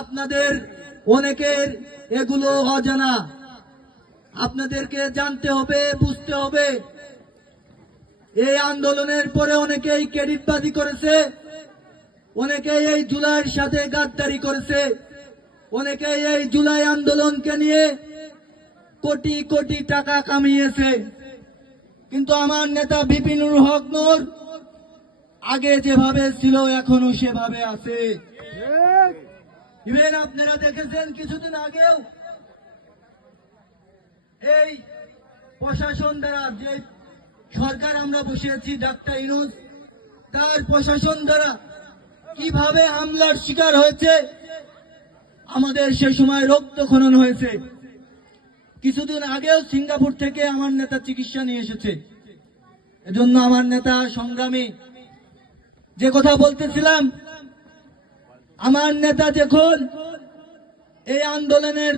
আপনাদের অনেকের এগুলো অজানা, আপনাদেরকে জানতে হবে, বুঝতে হবে। এই আন্দোলনের পরে অনেকেই ক্রেডিটবাজি করেছে, অনেকেই এই জুলাইয়ের সাথে গাদ্দারি করেছে, অনেকেই এই জুলাই আন্দোলনকে নিয়ে কোটি কোটি টাকা কামিয়েছে। কিন্তু আমার নেতা বিপিনুর হক নূর আগে যেভাবে ছিল এখনো সেভাবে আছে। ইভেন আপনারা দেখেছেন কিছুদিন আগেও এই প্রশাসন দ্বারা, যে সরকার আমরা বসিয়েছি ডাক্তার ইউনূস, তার প্রশাসন দ্বারা কিভাবে হামলার শিকার হয়েছে, আমাদের সে সময় রক্তক্ষরণ হয়েছে। কিছুদিন আগেও সিঙ্গাপুর থেকে আমার নেতা চিকিৎসা নিয়ে এসেছে। এজন্য আমার নেতা সংগ্রামী, যে কথা বলতেছিলাম, আমার নেতা যখন এই আন্দোলনের